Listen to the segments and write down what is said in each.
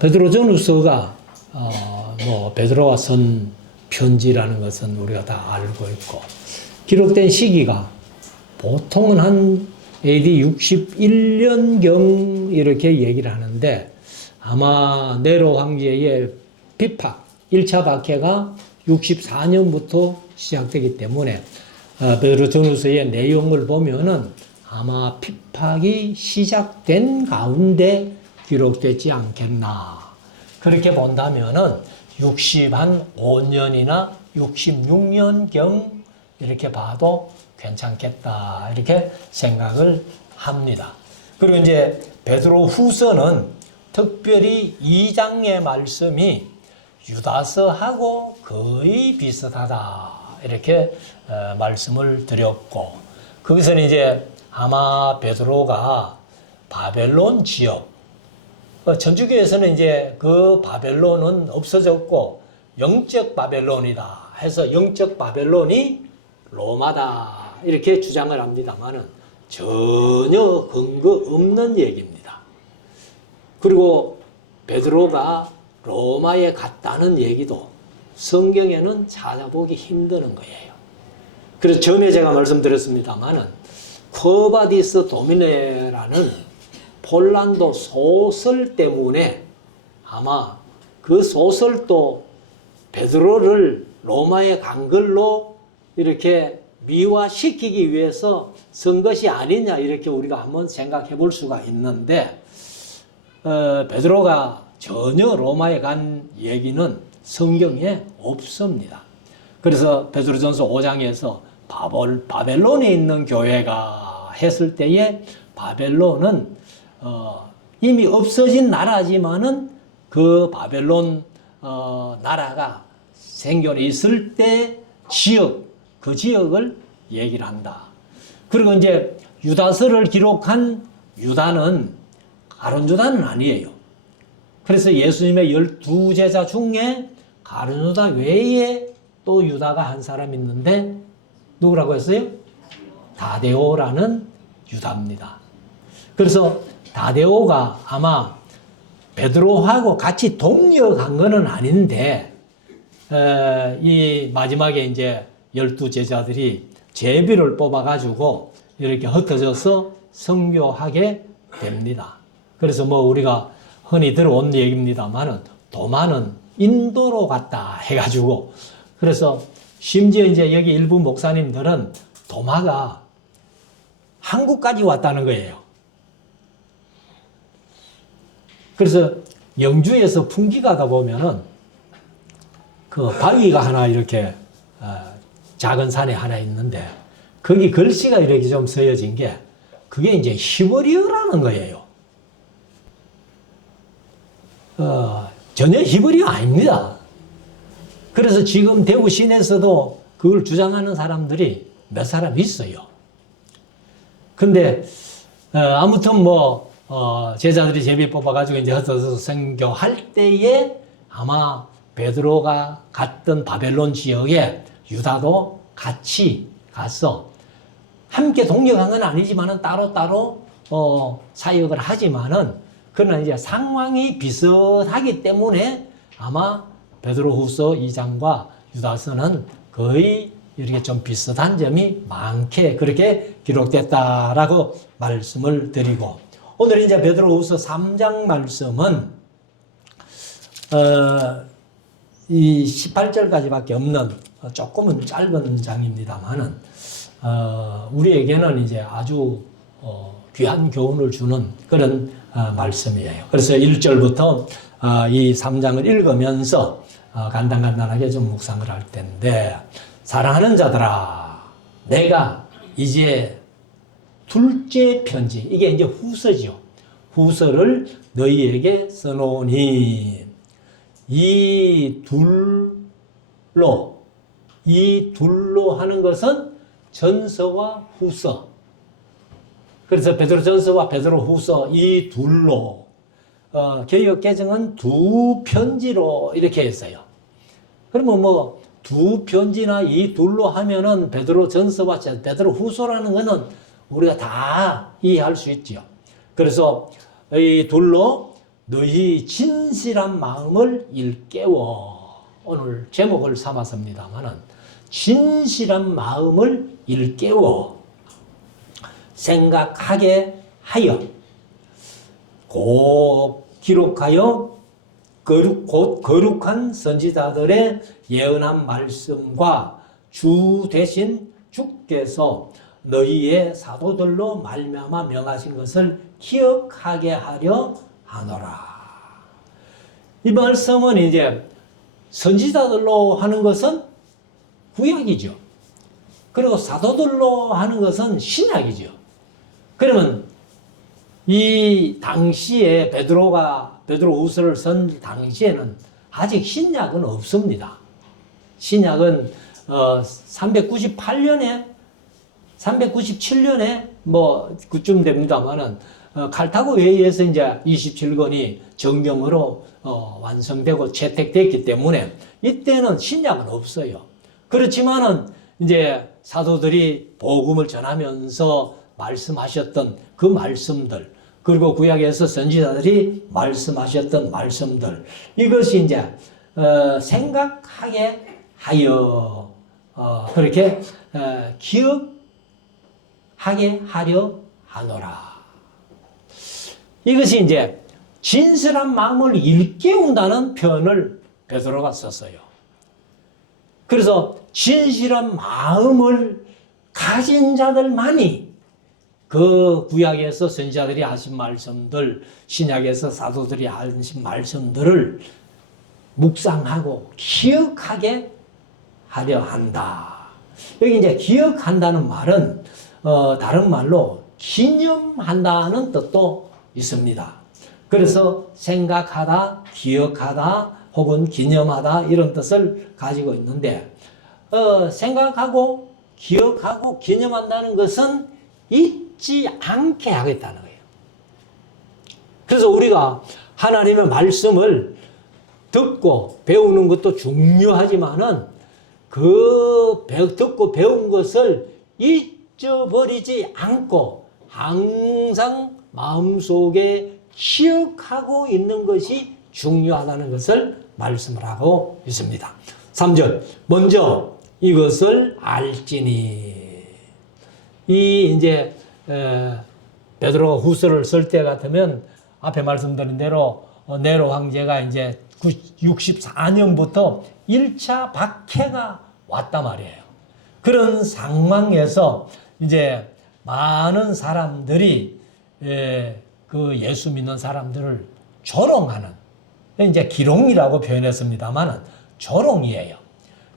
베드로전후서가 뭐 베드로가 쓴 편지라는 것은 우리가 다 알고 있고, 기록된 시기가 보통은 한 AD 61년경 이렇게 얘기를 하는데, 아마 네로 황제의 비박, 1차 박해가 64년부터 시작되기 때문에 베드로전후서의 내용을 보면은 아마 핍박이 시작된 가운데 기록되지 않겠나. 그렇게 본다면은 65년이나 66년경 이렇게 봐도 괜찮겠다, 이렇게 생각을 합니다. 그리고 이제 베드로 후서는 특별히 2장의 말씀이 유다서하고 거의 비슷하다, 이렇게 말씀을 드렸고, 거기서는 이제 아마 베드로가 바벨론 지역, 천주교에서는 이제 그 바벨론은 없어졌고 영적 바벨론이다 해서 영적 바벨론이 로마다, 이렇게 주장을 합니다만은 전혀 근거 없는 얘기입니다. 그리고 베드로가 로마에 갔다는 얘기도 성경에는 찾아보기 힘드는 거예요. 그래서 처음에 제가 말씀드렸습니다만은 쿼바디스 도미네라는 폴란드 소설 때문에 아마 그 소설도 베드로를 로마에 간 걸로 이렇게 미화시키기 위해서 쓴 것이 아니냐, 이렇게 우리가 한번 생각해 볼 수가 있는데, 베드로가 전혀 로마에 간 얘기는 성경에 없습니다. 그래서 베드로전서 5장에서 바벨론에 있는 교회가 했을 때에 바벨론은 이미 없어진 나라지만은 그 바벨론 나라가 생존해 있을 때 지역, 그 지역을 얘기를 한다. 그리고 이제 유다서를 기록한 유다는 가룟 유다는 아니에요. 그래서 예수님의 12제자 중에 가룟 유다 외에 또 유다가 한 사람 있는데 누구라고 했어요? 다데오라는 유다입니다. 그래서 다데오가 아마 베드로하고 같이 동역한 거는 아닌데, 이 마지막에 이제 12제자들이 제비를 뽑아가지고 이렇게 흩어져서 선교하게 됩니다. 그래서 뭐 우리가 흔히 들어온 얘기입니다만은 도마는 인도로 갔다 해가지고, 그래서 심지어 이제 여기 일부 목사님들은 도마가 한국까지 왔다는 거예요. 그래서 영주에서 풍기 가다 보면은 그 바위가 하나 이렇게 작은 산에 하나 있는데, 거기 글씨가 이렇게 좀 쓰여진 게 그게 이제 히브리어라는 거예요. 전혀 히브리어 아닙니다. 그래서 지금 대구 시내에서도 그걸 주장하는 사람들이 몇 사람 있어요. 근데 아무튼 뭐 제자들이 제비 뽑아가지고 이제 흩어져서 선교할 때에 아마 베드로가 갔던 바벨론 지역에 유다도 같이 가서 함께 동역한 건 아니지만은 따로따로 사역을 하지만은, 그러나 이제 상황이 비슷하기 때문에 아마 베드로후서 2장과 유다서는 거의 이렇게 좀 비슷한 점이 많게 그렇게 기록됐다라고 말씀을 드리고, 오늘 이제 베드로후서 3장 말씀은 이 18절까지밖에 없는 조금은 짧은 장입니다만은 우리에게는 이제 아주 귀한 교훈을 주는 그런 말씀이에요. 그래서 1절부터 이 3장을 읽으면서 간단하게 좀 묵상을 할 텐데, 사랑하는 자들아, 내가 이제 둘째 편지, 이게 이제 후서죠. 후서를 너희에게 써놓으니, 이 둘로 하는 것은 전서와 후서. 그래서 베드로전서와 베드로후서 이 둘로, 개역개정은 두 편지로 이렇게 했어요. 그러면 뭐 두 편지나 이 둘로 하면은 베드로전서와 베드로후서라는 것은 우리가 다 이해할 수 있죠. 그래서 이 둘로 너희 진실한 마음을 일깨워. 오늘 제목을 삼았습니다만은 진실한 마음을 일깨워 생각하게 하여 곧 기록하여 곧 거룩한 선지자들의 예언한 말씀과 주 대신 주께서 너희의 사도들로 말미암아 명하신 것을 기억하게 하려 하노라. 이 말씀은 이제 선지자들로 하는 것은 구약이죠. 그리고 사도들로 하는 것은 신약이죠. 그러면 이 당시에 베드로후서를 쓴 당시에는 아직 신약은 없습니다. 신약은 397년에 뭐 그쯤 됩니다만은 칼타고 회의에서 이제 27권이 정경으로 완성되고 채택됐기 때문에 이때는 신약은 없어요. 그렇지만은 이제 사도들이 복음을 전하면서 말씀하셨던 그 말씀들, 그리고 구약에서 선지자들이 말씀하셨던 말씀들, 이것이 이제 생각하게 하여 그렇게 기억하게 하려 하노라. 이것이 이제 진실한 마음을 일깨운다는 표현을 베드로가 썼어요. 그래서 진실한 마음을 가진 자들만이 그 구약에서 선지자들이 하신 말씀들, 신약에서 사도들이 하신 말씀들을 묵상하고 기억하게 하려 한다. 여기 이제 기억한다는 말은 다른 말로 기념한다는 뜻도 있습니다. 그래서 생각하다, 기억하다, 혹은 기념하다 이런 뜻을 가지고 있는데 생각하고 기억하고 기념한다는 것은 잊지 않게 하겠다는 거예요. 그래서 우리가 하나님의 말씀을 듣고 배우는 것도 중요하지만은 그 듣고 배운 것을 잊어버리지 않고 항상 마음속에 기억하고 있는 것이 중요하다는 것을 말씀을 하고 있습니다. 3절, 먼저 이것을 알지니. 이 이제 베드로가 후서를 쓸 때 같으면 앞에 말씀드린 대로 네로 황제가 이제 64년부터 1차 박해가 왔단 말이에요. 그런 상황에서 이제 많은 사람들이 그 예수 믿는 사람들을 조롱하는, 이제 기롱이라고 표현했습니다만은 조롱이에요.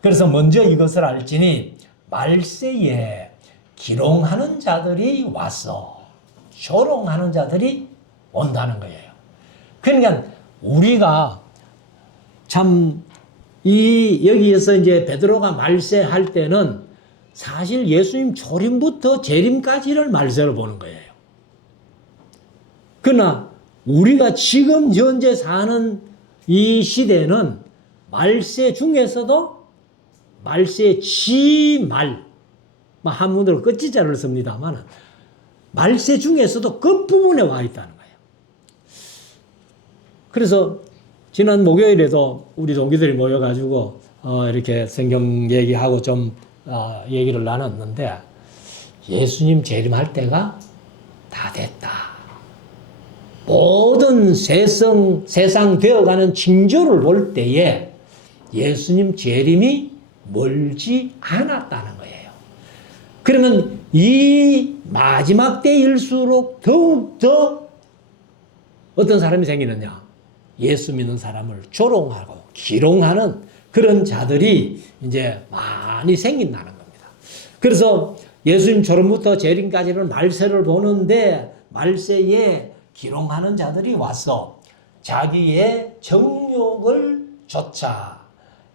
그래서 먼저 이것을 알지니 말세에 기롱하는 자들이 왔어. 조롱하는 자들이 온다는 거예요. 그러니까 우리가 참 여기에서 이제 베드로가 말세할 때는 사실 예수님 초림부터 재림까지를 말세로 보는 거예요. 그러나 우리가 지금 현재 사는 이 시대는 말세 중에서도 말세 지말, 한문으로 끝지자를 씁니다만 말세 중에서도 끝부분에 와 있다는 거예요. 그래서 지난 목요일에도 우리 동기들이 모여가지고 이렇게 성경 얘기하고 좀 얘기를 나눴는데 예수님 재림할 때가 다 됐다. 모든 세상 되어가는 징조를 볼 때에 예수님 재림이 멀지 않았다는 거예요. 그러면 이 마지막 때일수록 더욱더 어떤 사람이 생기느냐? 예수 믿는 사람을 조롱하고 기롱하는 그런 자들이 이제 많이 생긴다는 겁니다. 그래서 예수님 초림부터 재림까지는 말세를 보는데 말세에 기롱하는 자들이 와서 자기의 정욕을 조차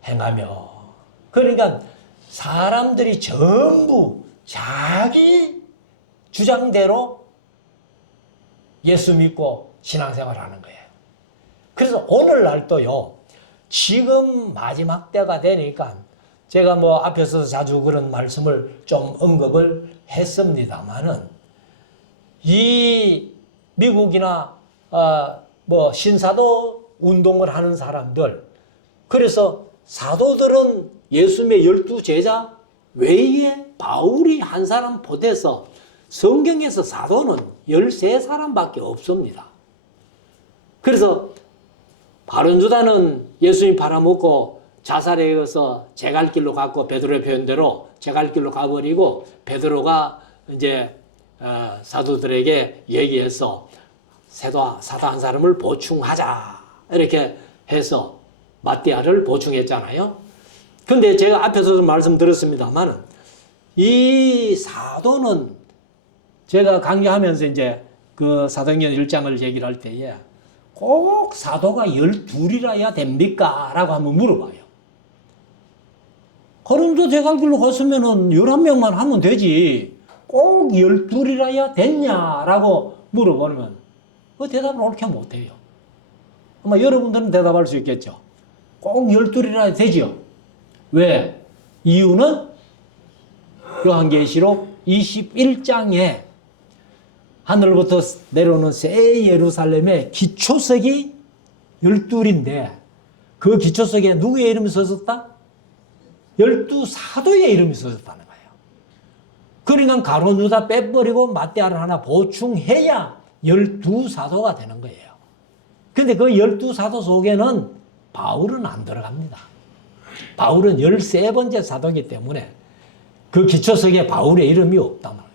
행하며, 그러니까 사람들이 전부 자기 주장대로 예수 믿고 신앙생활하는 거예요. 그래서 오늘날도요, 지금 마지막 때가 되니까 제가 뭐 앞에서 자주 그런 말씀을 좀 언급을 했습니다만은 이 미국이나 뭐 신사도 운동을 하는 사람들, 그래서 사도들은 예수님의 12제자 외에 바울이 한 사람 포함해서 성경에서 사도는 13사람밖에 없습니다. 그래서 바론주다는 예수님 팔아먹고 자살에 의해서 제갈 길로 갔고, 베드로의 표현대로 제갈 길로 가버리고, 베드로가 이제 사도들에게 얘기해서 사도 한 사람을 보충하자 이렇게 해서 마띠아를 보충했잖아요. 근데 제가 앞에서도 말씀드렸습니다만 이 사도는 제가 강의하면서 이제 그 사도행전 1장을 얘기를 할 때에 꼭 사도가 12이라야 됩니까? 라고 한번 물어봐요. 그럼 제갈 길로 갔으면은 11명만 하면 되지. 꼭 12이라야 됐냐라고 물어보면 그 대답을 옳게 못해요. 아마 여러분들은 대답할 수 있겠죠. 꼭 12이라야 되죠. 왜? 이유는 요한계시록 21장에 하늘부터 내려오는 새 예루살렘의 기초석이 12인데 그 기초석에 누구의 이름이 써졌다? 12사도의 이름이 써졌다는 거예요. 그러니까 가룟 유다 빼버리고 마띠아를 하나 보충해야 12사도가 되는 거예요. 근데 그 12사도 속에는 바울은 안 들어갑니다. 바울은 13번째 사도이기 때문에 그 기초석에 바울의 이름이 없단 말이에요.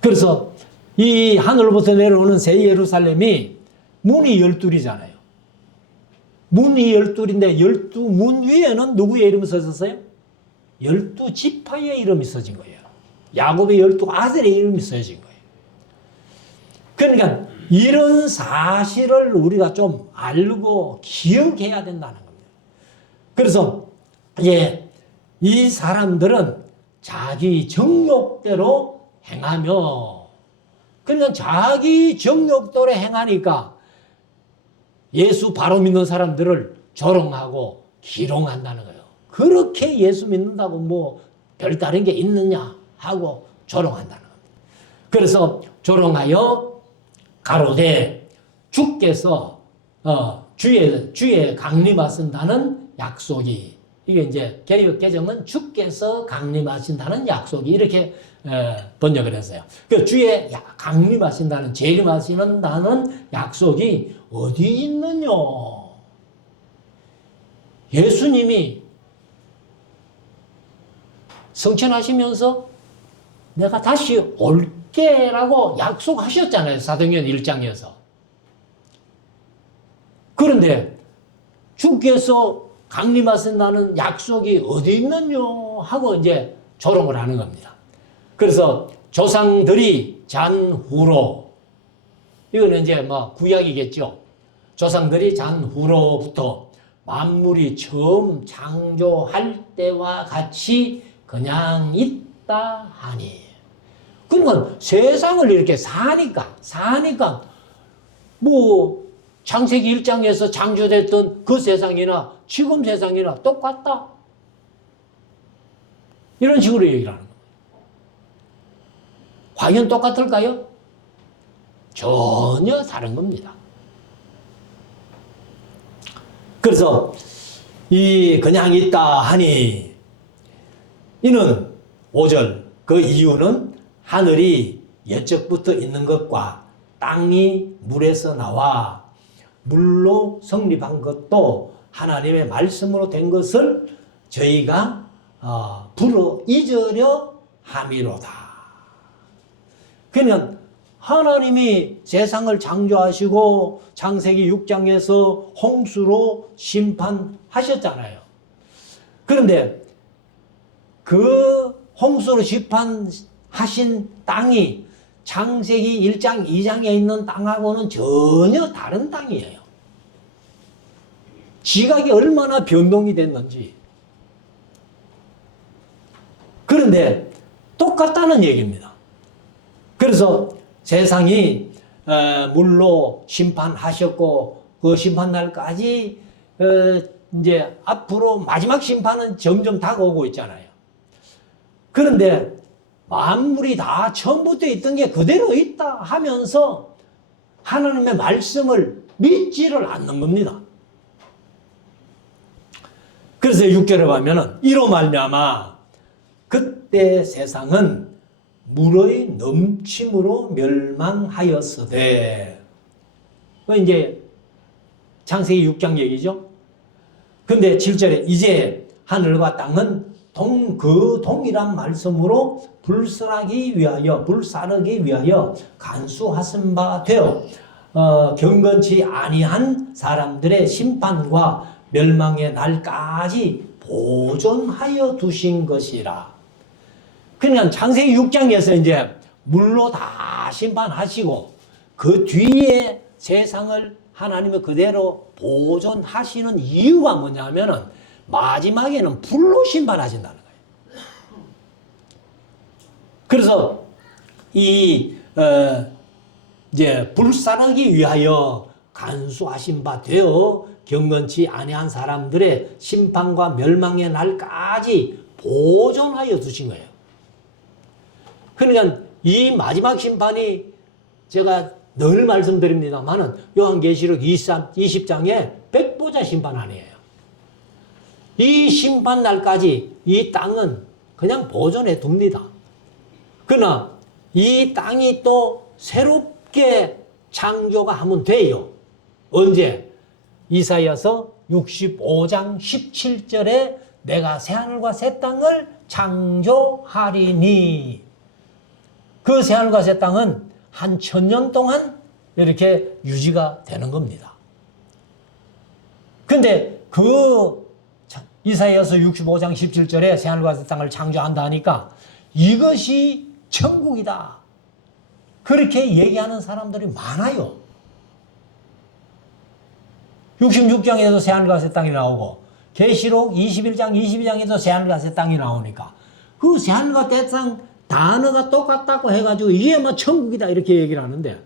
그래서 이 하늘부터 내려오는 새 예루살렘이 문이 12이잖아요. 문이 12인데 12문 위에는 누구의 이름이 써졌어요? 12지파의 이름이 써진 거예요. 야곱의 12아들의 이름이 써진 거예요. 그러니까 이런 사실을 우리가 좀 알고 기억해야 된다는 겁니다. 그래서 이 사람들은 자기 정욕대로 행하며, 그러니까 자기 정욕대로 행하니까 예수 바로 믿는 사람들을 조롱하고 기롱한다는 거예요. 그렇게 예수 믿는다고 뭐 별다른 게 있느냐 하고 조롱한다는 겁니다. 그래서 조롱하여 가로되 주께서 주의 강림하신다는 약속이, 이게 이제 개역 개정은 주께서 강림하신다는 약속이 이렇게 번역을 했어요. 그 주의 강림하신다는, 재림하신다는 약속이 어디 있느냐? 예수님이 성천하시면서 내가 다시 올게라고 약속하셨잖아요. 사도행전 1장에서. 그런데 주께서 강림하신다는 약속이 어디 있느냐 하고 이제 조롱을 하는 겁니다. 그래서 조상들이 잔 후로, 이거는 이제 뭐 구약이겠죠. 조상들이 잔 후로부터 만물이 처음 창조할 때와 같이 그냥 있다 하니. 그러니까 세상을 이렇게 사니까 뭐 창세기 1장에서 창조됐던 그 세상이나 지금 세상이나 똑같다. 이런 식으로 얘기를 하는 거예요. 과연 똑같을까요? 전혀 다른 겁니다. 그래서 그냥 있다 하니, 이는 5절 그 이유는 하늘이 옛적부터 있는 것과 땅이 물에서 나와 물로 성립한 것도 하나님의 말씀으로 된 것을 저희가 불어 잊으려 함이로다. 그러면 하나님이 세상을 창조하시고 창세기 6장에서 홍수로 심판하셨잖아요. 그런데 그 홍수로 심판하신 땅이 창세기 1장, 2장에 있는 땅하고는 전혀 다른 땅이에요. 지각이 얼마나 변동이 됐는지. 그런데 똑같다는 얘기입니다. 그래서 세상이 물로 심판하셨고 그 심판날까지 이제 앞으로 마지막 심판은 점점 다가오고 있잖아요. 그런데 만물이 다 처음부터 있던 게 그대로 있다 하면서 하나님의 말씀을 믿지를 않는 겁니다. 그래서 6절에 보면은 이로 말미암아 그때 세상은 물의 넘침으로 멸망하였으되, 이제 창세기 6장 얘기죠. 근데 7절에 이제 하늘과 땅은 그 동일한 말씀으로 불사르기 위하여 간수하신 바 되어 경건치 아니한 사람들의 심판과 멸망의 날까지 보존하여 두신 것이라. 그러니까 창세기 6장에서 이제 물로 다 심판하시고 그 뒤에 세상을 하나님이 그대로 보존하시는 이유가 뭐냐면은 마지막에는 불로 심판하신다는 거예요. 그래서 이제 불사르기 위하여 간수하신 바 되어 경건치 아니한 사람들의 심판과 멸망의 날까지 보존하여 두신 거예요. 그러니까 이 마지막 심판이 제가 늘 말씀드립니다만은 요한계시록 20장에 백보자 심판 아니에요. 이 심판 날까지 이 땅은 그냥 보존해 둡니다. 그러나 이 땅이 또 새롭게 창조가 하면 돼요. 언제? 이사야서 65장 17절에 내가 새하늘과 새 땅을 창조하리니, 그 새하늘과 새 땅은 한 1000년 동안 이렇게 유지가 되는 겁니다. 근데 그 이사야서 65장 17절에 새하늘과 새 땅을 창조한다 하니까 이것이 천국이다, 그렇게 얘기하는 사람들이 많아요. 66장에도 새하늘과 새 땅이 나오고 계시록 21장 22장에도 새하늘과 새 땅이 나오니까 그 새하늘과 새 땅 단어가 똑같다고 해가지고 이게 뭐 천국이다 이렇게 얘기를 하는데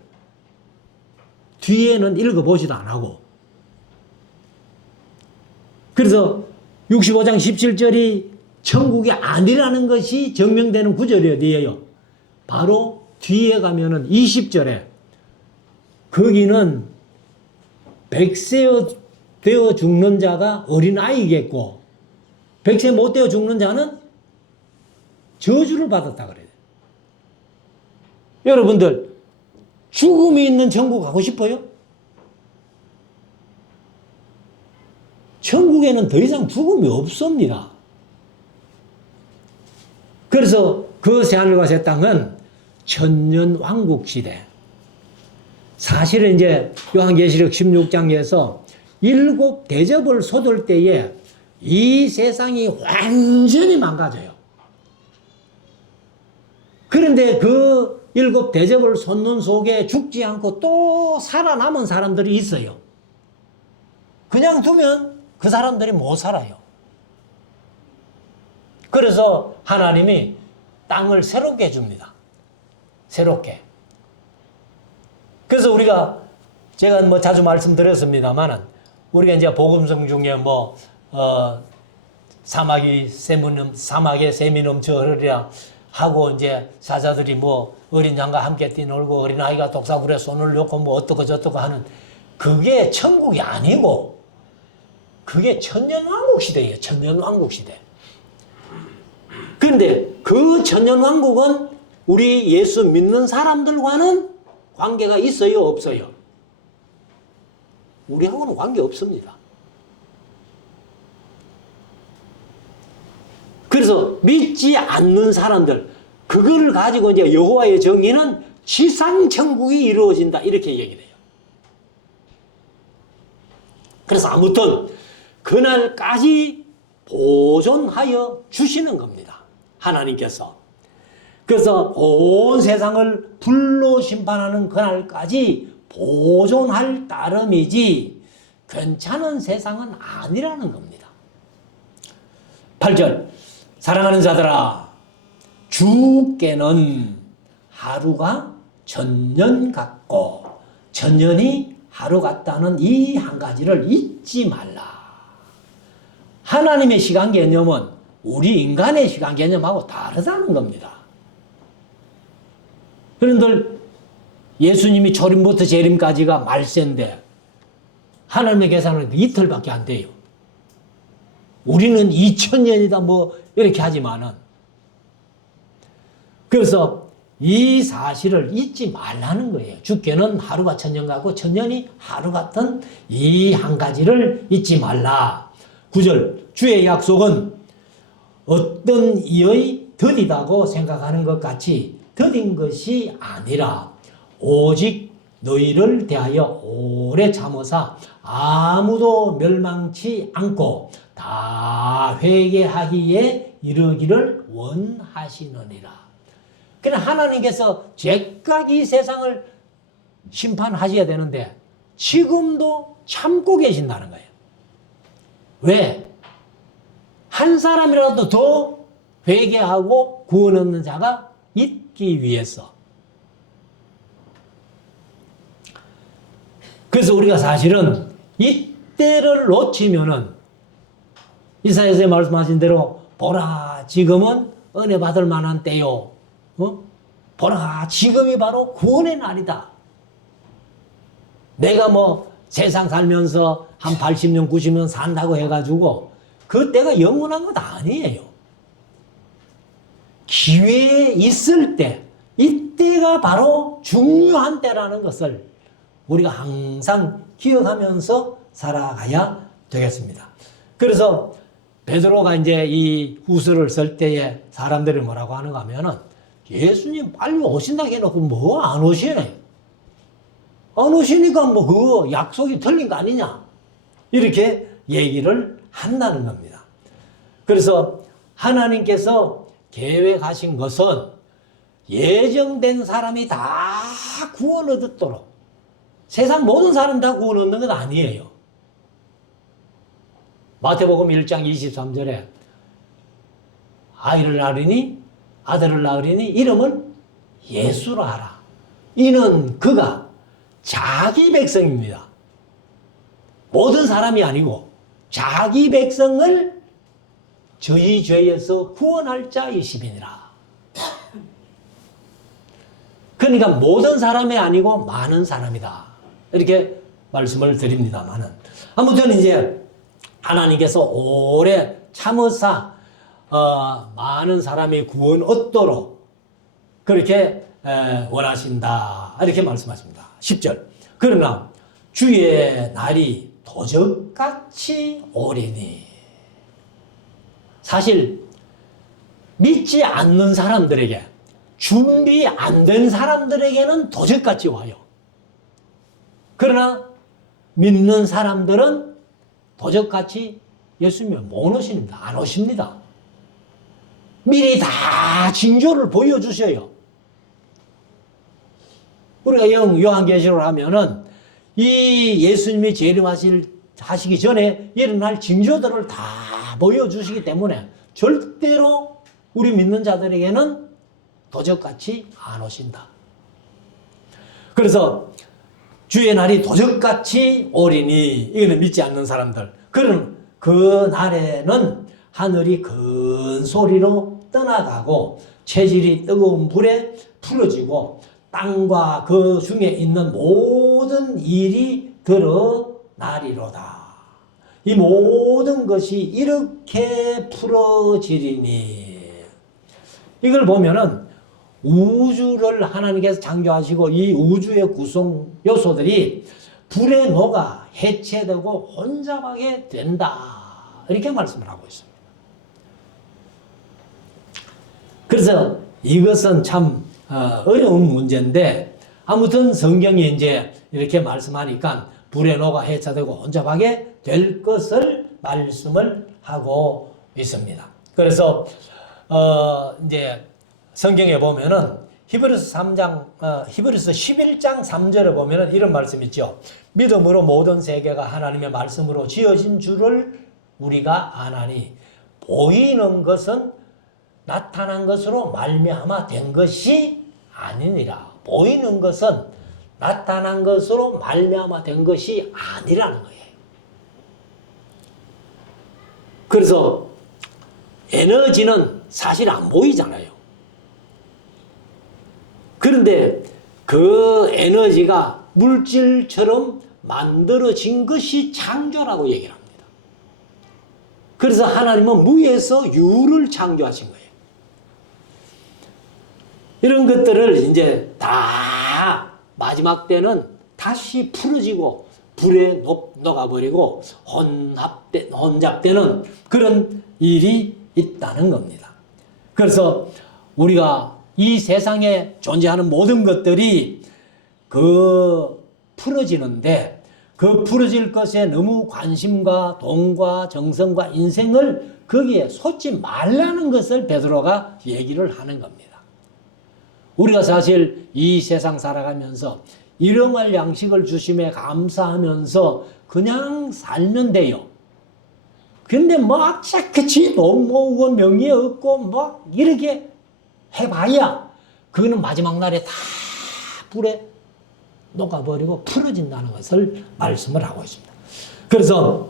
뒤에는 읽어보지도 안 하고, 그래서 65장 17절이 천국이 아니라는 것이 증명되는 구절이 어디예요? 바로 뒤에 가면은 20절에 거기는 100세 되어 죽는 자가 어린아이겠고 100세 못 되어 죽는 자는 저주를 받았다 그래요. 여러분들 죽음이 있는 천국 가고 싶어요? 천국에는 더 이상 죽음이 없습니다. 그래서 그 새하늘과 새 땅은 천년 왕국 시대. 사실은 이제 요한계시록 16장에서 7 대접을 쏟을 때에 이 세상이 완전히 망가져요. 그런데 그 7 대접을 쏟는 속에 죽지 않고 또 살아남은 사람들이 있어요. 그냥 두면 그 사람들이 못 살아요. 그래서 하나님이 땅을 새롭게 해줍니다. 새롭게. 그래서 제가 뭐 자주 말씀드렸습니다만은, 우리가 이제 복음성 중에 사막에 샘이 넘쳐 흐르리라 하고 이제 사자들이 어린 양과 함께 뛰놀고 어린아이가 독사굴에 손을 놓고 어떻고 저떻고 하는, 그게 천국이 아니고 그게 천년왕국 시대예요. 천년왕국 시대. 그런데 그 천년왕국은 우리 예수 믿는 사람들과는 관계가 있어요, 없어요? 우리하고는 관계 없습니다. 그래서 믿지 않는 사람들, 그거를 가지고 이제 여호와의 정의는 지상천국이 이루어진다, 이렇게 얘기를 해요. 그래서 아무튼 그날까지 보존하여 주시는 겁니다, 하나님께서. 그래서 온 세상을 불로 심판하는 그날까지 보존할 따름이지 괜찮은 세상은 아니라는 겁니다. 8절, 사랑하는 자들아, 주께는 하루가 천년 같고 천년이 하루 같다는 이 한 가지를 잊지 말라. 하나님의 시간 개념은 우리 인간의 시간 개념하고 다르다는 겁니다. 그런데 예수님이 초림부터 재림까지가 말세인데 하나님의 계산은 이틀밖에 안 돼요. 우리는 2000년이다 뭐 이렇게 하지만은, 그래서 이 사실을 잊지 말라는 거예요. 주께는 하루가 천년 같고 천년이 하루 같은 이 한 가지를 잊지 말라. 9절, 주의 약속은 어떤 이의 더디다고 생각하는 것 같이 더딘 것이 아니라 오직 너희를 대하여 오래 참으사 아무도 멸망치 않고 다 회개하기에 이르기를 원하시느니라. 그러나 하나님께서 제각 이 세상을 심판하셔야 되는데 지금도 참고 계신다는 거예요. 왜? 한 사람이라도 더 회개하고 구원 얻는 자가 있기 위해서. 그래서 우리가 사실은 이때를 놓치면은 이사야서에 말씀하신 대로 보라 지금은 은혜 받을 만한 때요. 보라 지금이 바로 구원의 날이다. 내가 뭐 세상 살면서 한 80년 90년 산다고 해가지고 그 때가 영원한 것 아니에요. 기회에 있을 때 이때가 바로 중요한 때라는 것을 우리가 항상 기억하면서 살아가야 되겠습니다. 그래서 베드로가 이제 이 후서를 쓸 때에 사람들이 뭐라고 하는가 하면은 예수님 빨리 오신다고 해놓고 뭐 안 오시네. 안 오시니까 뭐 그거 약속이 틀린 거 아니냐. 이렇게 얘기를 한다는 겁니다. 그래서 하나님께서 계획하신 것은 예정된 사람이 다 구원 얻도록, 세상 모든 사람 다 구원 얻는 건 아니에요. 마태복음 1장 23절에 아이를 낳으리니 아들을 낳으리니 이름을 예수로 하라. 이는 그가 자기 백성입니다. 모든 사람이 아니고 자기 백성을 저희 죄에서 구원할 자이심이니라. 그러니까 모든 사람이 아니고 많은 사람이다. 이렇게 말씀을 드립니다만은, 아무튼 이제 하나님께서 오래 참으사 많은 사람이 구원 얻도록 그렇게 원하신다. 이렇게 말씀하십니다. 10절. 그러나 주의 날이 도적같이 오리니. 사실 믿지 않는 사람들에게, 준비 안 된 사람들에게는 도적같이 와요. 그러나 믿는 사람들은 도적같이 예수님이 못 오십니다. 안 오십니다. 미리 다 징조를 보여주셔요. 우리가 요한계시록을 하면은 이 예수님이 재림하시기 전에 일어날 징조들을 다 보여주시기 때문에 절대로 우리 믿는 자들에게는 도적같이 안 오신다. 그래서 주의 날이 도적같이 오리니, 이거는 믿지 않는 사람들. 그런 그 날에는 하늘이 큰 소리로 떠나가고 체질이 뜨거운 불에 풀어지고 땅과 그 중에 있는 모든 일이 드러나리로다. 이 모든 것이 이렇게 풀어지리니. 이걸 보면은 우주를 하나님께서 창조하시고 이 우주의 구성 요소들이 불에 녹아 해체되고 혼잡하게 된다. 이렇게 말씀을 하고 있습니다. 그래서 이것은 참 어려운 문제인데, 아무튼 성경이 이제 이렇게 말씀하니까 불에 녹아 해체되고 혼잡하게 될 것을 말씀을 하고 있습니다. 그래서 이제 성경에 보면은 히브리서 11장 3절에 보면은 이런 말씀 있죠. 믿음으로 모든 세계가 하나님의 말씀으로 지어진 줄을 우리가 아나니 보이는 것은 나타난 것으로 말미암아 된 것이 아니니라. 보이는 것은 나타난 것으로 말미암아 된 것이 아니라는 거예요. 그래서 에너지는 사실 안 보이잖아요. 그런데 그 에너지가 물질처럼 만들어진 것이 창조라고 얘기를 합니다. 그래서 하나님은 무에서 유를 창조하신 거예요. 이런 것들을 이제 다 마지막 때는 다시 풀어지고 불에 녹아버리고 혼잡되는 그런 일이 있다는 겁니다. 그래서 우리가 이 세상에 존재하는 모든 것들이 풀어지는데 그 풀어질 것에 너무 관심과 돈과 정성과 인생을 거기에 쏟지 말라는 것을 베드로가 얘기를 하는 겁니다. 우리가 사실 이 세상 살아가면서 일용할 양식을 주심에 감사하면서 그냥 살면 돼요. 근데 막 깨끗이 돈 모으고 명예 얻고 막 이렇게 해봐야 그거는 마지막 날에 다 불에 녹아버리고 풀어진다는 것을 말씀을 하고 있습니다. 그래서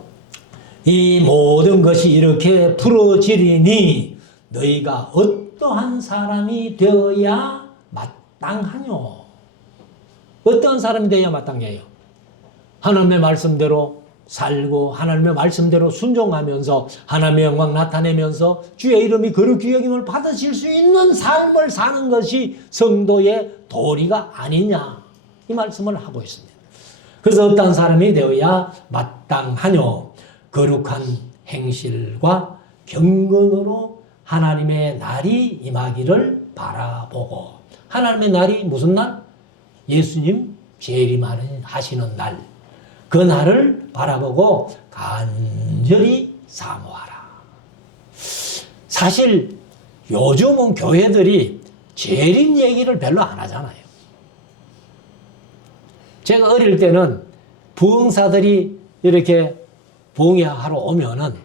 이 모든 것이 이렇게 풀어지리니 너희가 어떠한 사람이 되어야 마땅하뇨. 어떠한 사람이 되어야 마땅해요? 하나님의 말씀대로 살고 하나님의 말씀대로 순종하면서 하나님의 영광 나타내면서 주의 이름이 거룩히 여김을 받으실 수 있는 삶을 사는 것이 성도의 도리가 아니냐, 이 말씀을 하고 있습니다. 그래서 어떤 사람이 되어야 마땅하뇨. 거룩한 행실과 경건으로 하나님의 날이 임하기를 바라보고. 하나님의 날이 무슨 날? 예수님 재림하시는 날. 그 날을 바라보고 간절히 사모하라. 사실 요즘은 교회들이 재림 얘기를 별로 안 하잖아요. 제가 어릴 때는 부흥사들이 이렇게 부흥회하러 오면은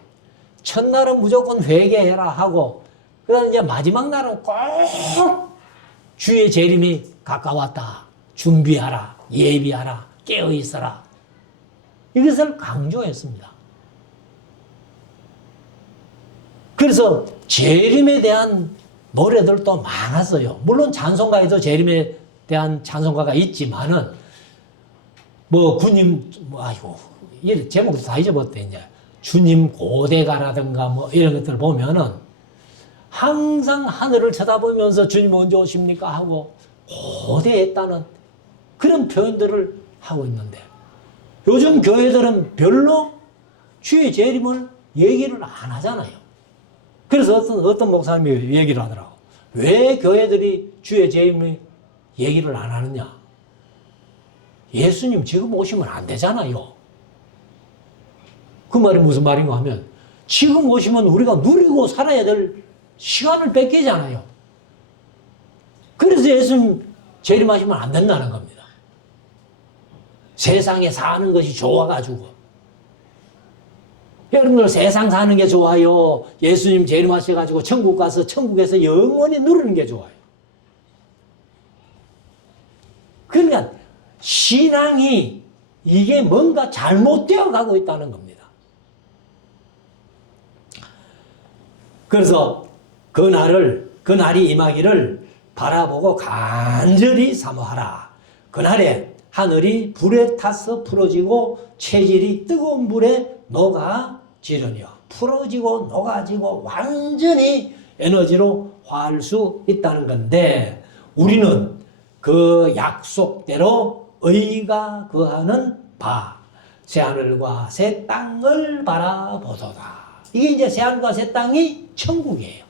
첫날은 무조건 회개해라 하고, 그다음에 이제 마지막 날은 꼭 주의 재림이 가까웠다, 준비하라, 예비하라, 깨어 있어라, 이것을 강조했습니다. 그래서 재림에 대한 노래들도 많았어요. 물론 찬송가에도 재림에 대한 찬송가가 있지만은 뭐 주님 아이고 이 제목도 다 잊어버렸대. 이제 주님 고대가라든가 뭐 이런 것들 보면은 항상 하늘을 쳐다보면서 주님 언제 오십니까 하고 고대했다는 그런 표현들을 하고 있는데, 요즘 교회들은 별로 주의 재림을 얘기를 안 하잖아요. 그래서 어떤 목사님이 얘기를 하더라고. 왜 교회들이 주의 재림을 얘기를 안 하느냐? 예수님 지금 오시면 안 되잖아요. 그 말이 무슨 말인가 하면, 지금 오시면 우리가 누리고 살아야 될 시간을 뺏기잖아요. 그래서 예수님 재림하시면 안 된다는 겁니다. 세상에 사는 것이 좋아가지고. 여러분들 세상 사는 게 좋아요? 예수님 재림하셔가지고 천국 가서 천국에서 영원히 누리는 게 좋아요? 그러니까 신앙이 이게 뭔가 잘못되어 가고 있다는 겁니다. 그래서 그 날이 임하기를 바라보고 간절히 사모하라. 그날에 하늘이 불에 타서 풀어지고 체질이 뜨거운 불에 녹아지려니와. 풀어지고 녹아지고 완전히 에너지로 화할 수 있다는 건데, 우리는 그 약속대로 의가 거하는 바 새하늘과 새 땅을 바라보도다. 이게 이제 새하늘과 새 땅이 천국이에요.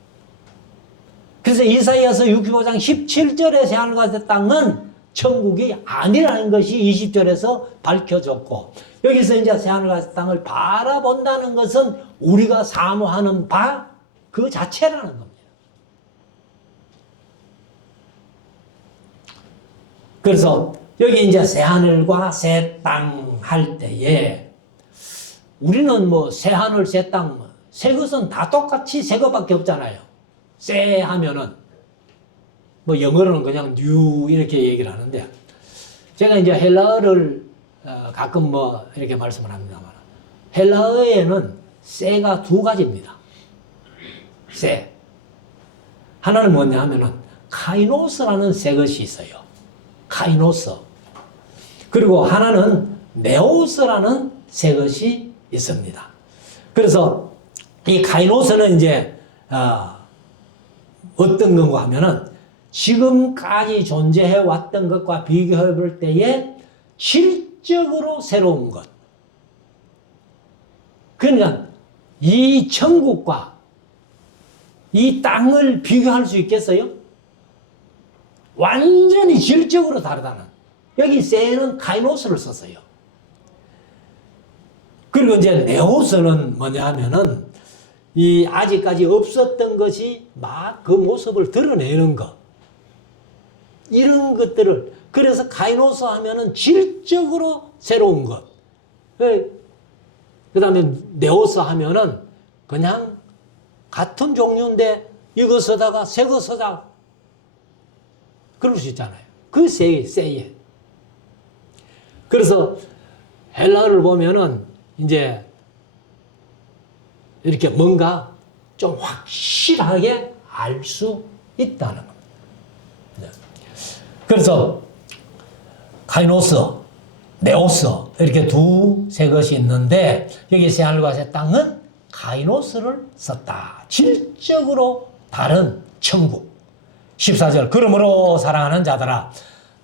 그래서 이사야서 65장 17절의 새하늘과 새 땅은 천국이 아니라는 것이 20절에서 밝혀졌고, 여기서 이제 새하늘과 새 땅을 바라본다는 것은 우리가 사모하는 바 그 자체라는 겁니다. 그래서 여기 이제 새하늘과 새 땅 할 때에 우리는 뭐 새하늘, 새 땅, 새 것은 다 똑같이 새 것밖에 없잖아요. 새 하면은 뭐 영어로는 그냥 new 이렇게 얘기를 하는데, 제가 이제 헬라어를 가끔 뭐 이렇게 말씀을 합니다만, 헬라어에는 새가 두 가지입니다. 하나는 뭐냐 하면은 카이노스라는 새 것이 있어요. 카이노스. 그리고 하나는 네오스라는 새 것이 있습니다. 그래서 이 카이노스는 이제 어떤 건가 하면은 지금까지 존재해 왔던 것과 비교해 볼 때에 질적으로 새로운 것. 그러니까 이 천국과 이 땅을 비교할 수 있겠어요? 완전히 질적으로 다르다는. 여기 세는 카이노스를 썼어요. 그리고 이제 네오스는 뭐냐 하면은 이 아직까지 없었던 것이 막 그 모습을 드러내는 것. 이런 것들을, 그래서 카이노스 하면은 질적으로 새로운 것. 그 다음에 네오스 하면은 그냥 같은 종류인데 이거 쓰다가 새 거 쓰자. 그럴 수 있잖아요. 그 세예. 그래서 헬라어를 보면은 이제 이렇게 뭔가 좀 확실하게 알 수 있다는 겁니다. 네. 그래서 카이노스, 네오스 이렇게 세 것이 있는데 여기 새하늘과 새 땅은 카이노스를 썼다. 질적으로 다른 천국. 14절 그러므로 사랑하는 자들아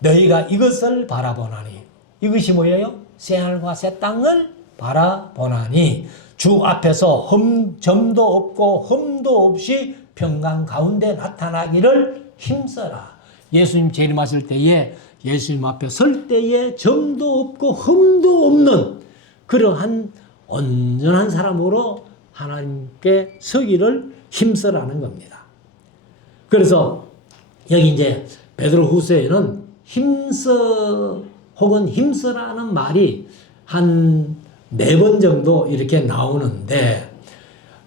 너희가 이것을 바라보나니 이것이 뭐예요? 새하늘과 새 땅을 바라보나니 주 앞에서 점도 없고 흠도 없이 평강 가운데 나타나기를 힘써라. 예수님 재림하실 때에 예수님 앞에 설 때에 점도 없고 흠도 없는 그러한 온전한 사람으로 하나님께 서기를 힘써라는 겁니다. 그래서 여기 이제 베드로후서에는 힘써 혹은 힘써라는 말이 한 4번 정도 이렇게 나오는데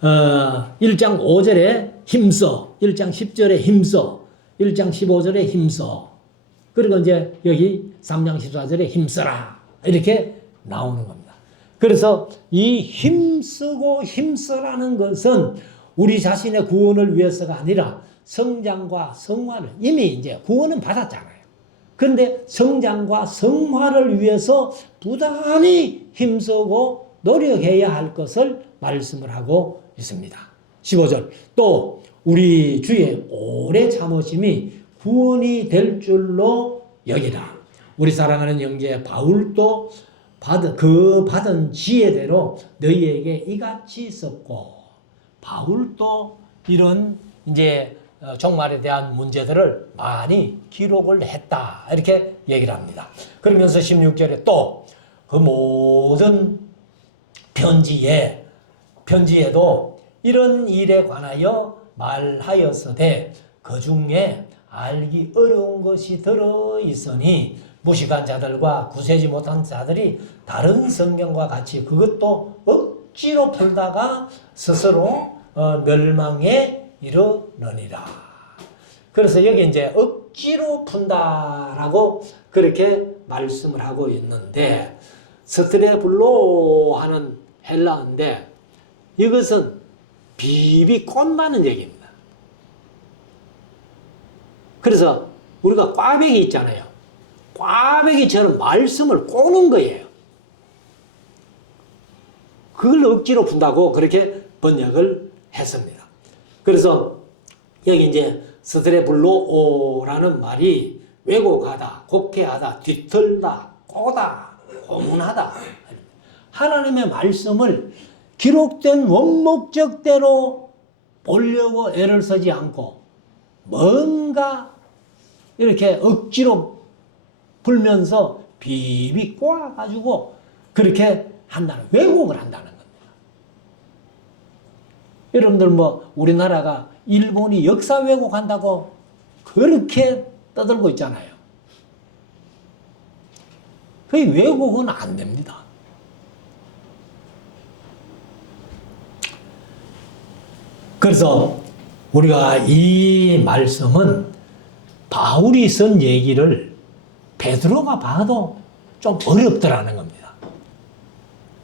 1장 5절에 힘써, 1장 10절에 힘써, 1장 15절에 힘써, 그리고 이제 여기 3장 14절에 힘써라 이렇게 나오는 겁니다. 그래서 이 힘쓰고 힘써라는 것은 우리 자신의 구원을 위해서가 아니라 성장과 성화를 이미 이제 구원은 받았잖아요. 그런데 성장과 성화를 위해서 부단히 힘쓰고 노력해야 할 것을 말씀을 하고 있습니다. 15절 또 우리 주의 오래 참으심이 구원이 될 줄로 여기라. 우리 사랑하는 형제 바울도 받은 지혜대로 너희에게 이같이 썼고 바울도 이런 이제 종말에 대한 문제들을 많이 기록을 했다. 이렇게 얘기를 합니다. 그러면서 16절에 또 그 모든 편지에도 이런 일에 관하여 말하였으되 그 중에 알기 어려운 것이 들어있으니 무식한 자들과 구세지 못한 자들이 다른 성경과 같이 그것도 억지로 풀다가 스스로 멸망에 이르느니라. 그래서 여기 이제 억지로 푼다라고 그렇게 말씀을 하고 있는데 스트레블로 하는 헬라어인데 이것은 비비 꼰다는 얘기입니다. 그래서 우리가 꽈배기 있잖아요. 꽈배기처럼 말씀을 꼬는 거예요. 그걸 억지로 푼다고 그렇게 번역을 했습니다. 그래서 여기 이제 스트레블로라는 말이 왜곡하다, 곡해하다, 뒤틀다, 꼬다, 고문하다. 하나님의 말씀을 기록된 원목적대로 보려고 애를 쓰지 않고 뭔가 이렇게 억지로 불면서 비비 꼬아가지고 그렇게 한다는, 왜곡을 한다는 겁니다. 여러분들 뭐 우리나라가 일본이 역사 왜곡한다고 그렇게 떠들고 있잖아요. 그 왜곡은 안 됩니다. 그래서 우리가 이 말씀은 바울이 쓴 얘기를 베드로가 봐도 좀 어렵더라는 겁니다.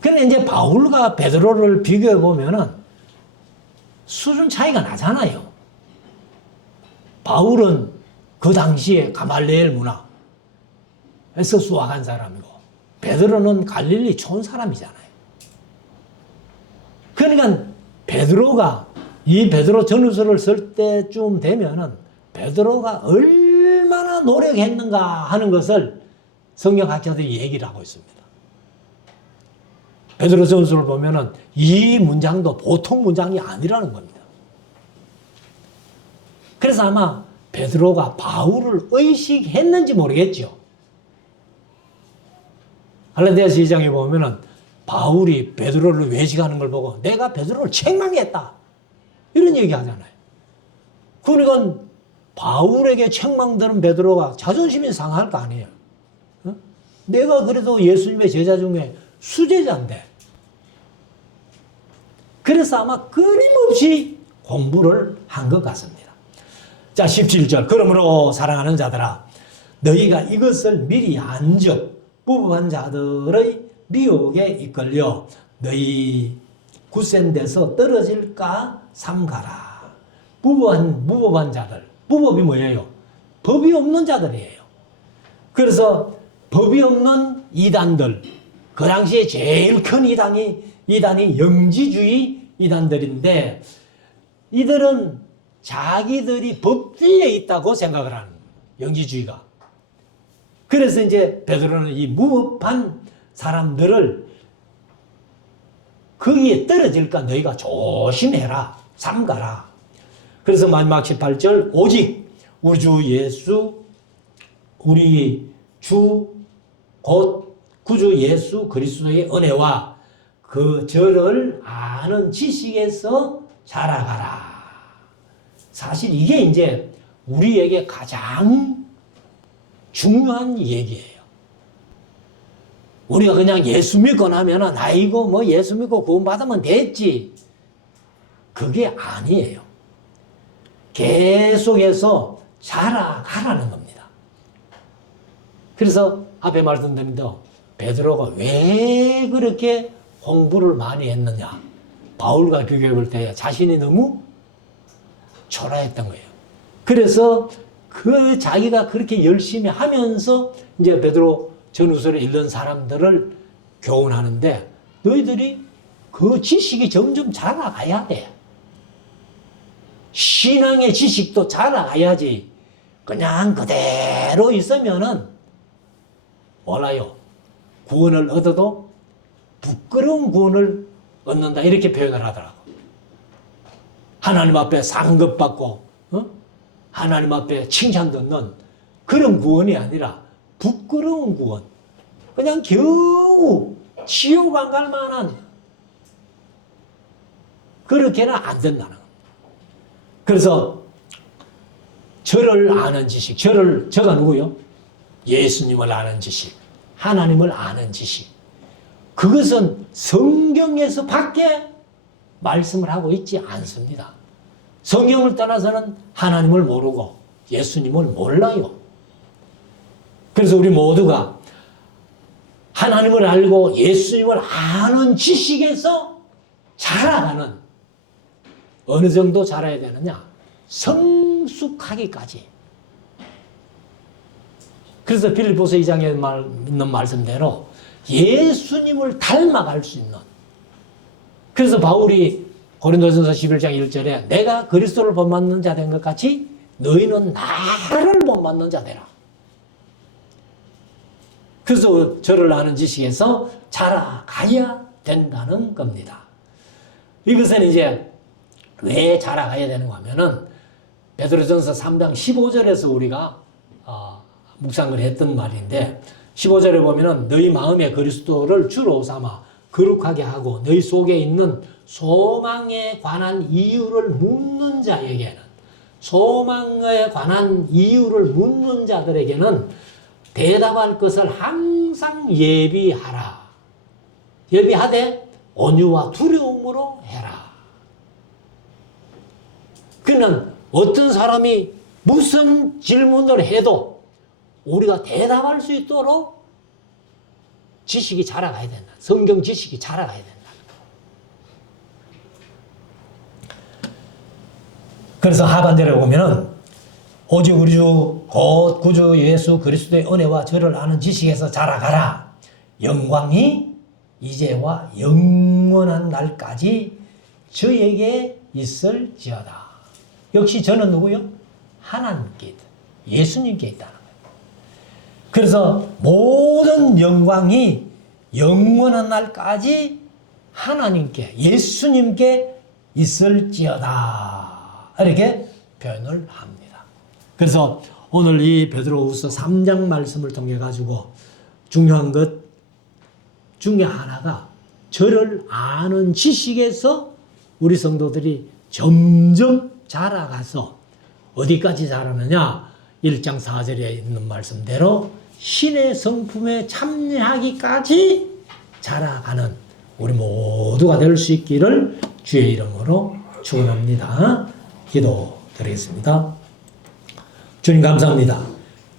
그런데 이제 바울과 베드로를 비교해 보면은 수준 차이가 나잖아요. 바울은 그 당시에 가말리엘 문화, 수확한 사람이고 베드로는 갈릴리 촌 사람이잖아요. 그러니까 베드로가 이 베드로 전후서를 쓸 때쯤 되면은 베드로가 얼마나 노력했는가 하는 것을 성경학자들이 얘기를 하고 있습니다. 베드로 전후서를 보면은 이 문장도 보통 문장이 아니라는 겁니다. 그래서 아마 베드로가 바울을 의식했는지 모르겠죠. 갈라디아서 2장에 보면은 바울이 베드로를 외식하는 걸 보고 내가 베드로를 책망했다 이런 얘기 하잖아요. 그러니까 바울에게 책망들은 베드로가 자존심이 상할 거 아니에요. 어? 내가 그래도 예수님의 제자 중에 수제자인데. 그래서 아마 끊임없이 공부를 한 것 같습니다. 자, 17절. 그러므로 사랑하는 자들아, 너희가 이것을 미리 안즉 부부한 자들의 미혹에 이끌려 너희 굳센 데서 떨어질까 삼가라. 무법한 자들. 무법이 뭐예요? 법이 없는 자들이에요. 그래서 법이 없는 이단들, 그 당시에 제일 큰 이단이 영지주의 이단들인데, 이들은 자기들이 법주의에 있다고 생각을 하는 영지주의가. 그래서 이제 베드로는 이 무법한 사람들을 거기에 떨어질까 너희가 조심해라, 삼가라. 그래서 마지막 18절, 오직 우리 주 예수, 우리 주 곧 구주 예수 그리스도의 은혜와 그 저를 아는 지식에서 자라가라. 사실 이게 이제 우리에게 가장 중요한 얘기예요. 우리가 그냥 예수 믿고 나면은 아이고 뭐 예수 믿고 구원받으면 됐지. 그게 아니에요. 계속해서 자라가라는 겁니다. 그래서 앞에 말씀드린 대로 베드로가 왜 그렇게 공부를 많이 했느냐. 바울과 비교해 볼 때 자신이 너무 초라했던 거예요. 그래서 그 자기가 그렇게 열심히 하면서 이제 베드로 전후서를 읽는 사람들을 교훈하는데 너희들이 그 지식이 점점 자라가야 돼. 신앙의 지식도 자라가야지. 그냥 그대로 있으면은 몰라요. 구원을 얻어도 부끄러운 구원을 얻는다. 이렇게 표현을 하더라고. 하나님 앞에 상급받고 하나님 앞에 칭찬 듣는 그런 구원이 아니라 부끄러운 구원. 그냥 겨우 지옥 안 갈 만한 그렇게는 안 된다는 겁니다. 그래서 저를 아는 지식. 저가 누구요? 예수님을 아는 지식. 하나님을 아는 지식. 그것은 성경에서 밖에 말씀을 하고 있지 않습니다. 성경을 떠나서는 하나님을 모르고 예수님을 몰라요. 그래서 우리 모두가 하나님을 알고 예수님을 아는 지식에서 자라가는, 어느 정도 자라야 되느냐? 성숙하기까지. 그래서 빌립보서 2장에 있는 말씀대로 예수님을 닮아갈 수 있는. 그래서 바울이 고린도전서 11장 1절에 내가 그리스도를 본받는 자 된 것 같이 너희는 나를 본받는 자 되라. 그래서 저를 아는 지식에서 자라가야 된다는 겁니다. 이것은 이제 왜 자라가야 되는가 하면은 베드로전서 3장 15절에서 우리가 묵상을 했던 말인데, 15절에 보면은 너희 마음에 그리스도를 주로 삼아 거룩하게 하고 너희 속에 있는 소망에 관한 이유를 묻는 자에게는, 소망에 관한 이유를 묻는 자들에게는 대답할 것을 항상 예비하라. 예비하되 온유와 두려움으로 해라. 그는 어떤 사람이 무슨 질문을 해도 우리가 대답할 수 있도록 지식이 자라가야 된다. 성경 지식이 자라가야 된다. 그래서 하반절에 보면은 오직 우리 주 곧 구주 예수 그리스도의 은혜와 저를 아는 지식에서 자라가라. 영광이 이제와 영원한 날까지 저에게 있을지어다. 역시 저는 누구요? 하나님께 있다. 예수님께 있다는 거예요. 그래서 모든 영광이 영원한 날까지 하나님께, 예수님께 있을지어다. 이렇게 표현을 합니다. 그래서 오늘 이 베드로후서 3장 말씀을 통해 가지고 중요한 것 중에 하나가 저를 아는 지식에서 우리 성도들이 점점 자라가서 어디까지 자라느냐? 1장 4절에 있는 말씀대로 신의 성품에 참여하기까지 자라가는 우리 모두가 될 수 있기를 주의 이름으로 축원합니다. 기도드리겠습니다. 주님 감사합니다.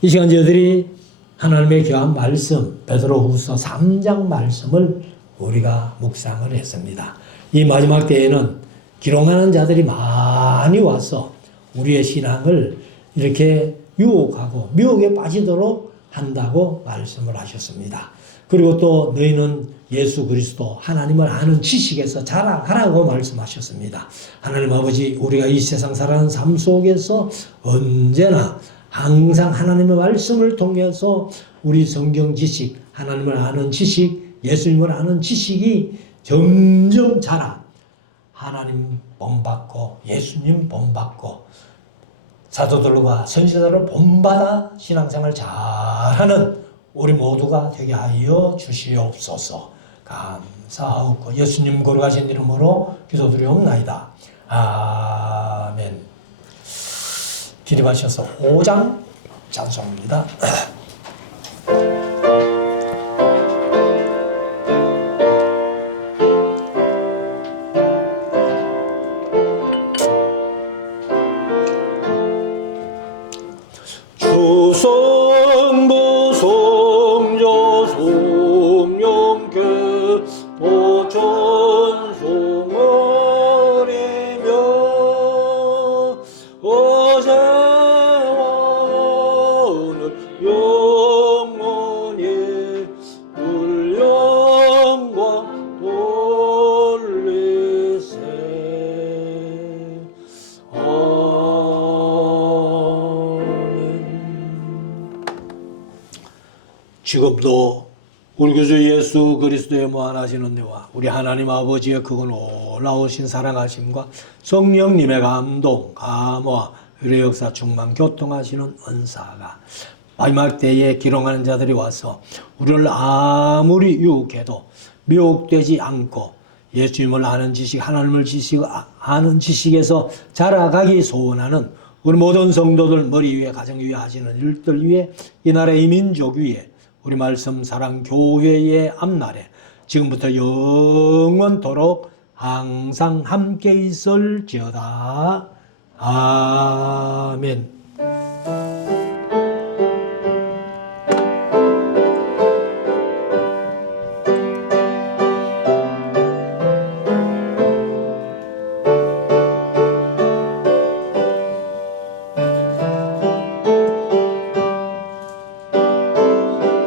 이 시간 저희들이 하나님의 귀한 말씀 베드로후서 3장 말씀을 우리가 묵상을 했습니다. 이 마지막 때에는 기롱하는 자들이 많이 와서 우리의 신앙을 이렇게 유혹하고 미혹에 빠지도록 한다고 말씀을 하셨습니다. 그리고 또 너희는 예수 그리스도 하나님을 아는 지식에서 자라가라고 말씀하셨습니다. 하나님 아버지, 우리가 이 세상 살아가는 삶 속에서 언제나 항상 하나님의 말씀을 통해서 우리 성경 지식, 하나님을 아는 지식, 예수님을 아는 지식이 점점 자라 하나님 본받고 예수님 본받고 사도들과 선지자들을 본받아 신앙생활 잘하는 우리 모두가 되게 하여 주시옵소서. 감사하고 예수님 거룩하신 이름으로 기도드리옵나이다. 아멘. 기립하셔서 5장 찬송입니다. 주성부 성조 성령께 보천송어리며 어제와 오늘 영원히 불영광 돌리세. 지금도 우리 구주 예수 그리스도의 무한하신 은혜와 우리 하나님 아버지의 크고 놀라우신 사랑하심과 성령님의 감동, 감화, 의뢰 역사 충만 교통하시는 은사가 마지막 때에 기롱하는 자들이 와서 우리를 아무리 유혹해도 미혹되지 않고 예수님을 아는 지식, 하나님을 아는 지식에서 자라가기 소원하는 우리 모든 성도들 머리 위에 가정 위에 하시는 일들 위에 이 나라의 이 민족 위에 우리 말씀 사랑 교회의 앞날에 지금부터 영원토록 항상 함께 있을지어다. 아멘.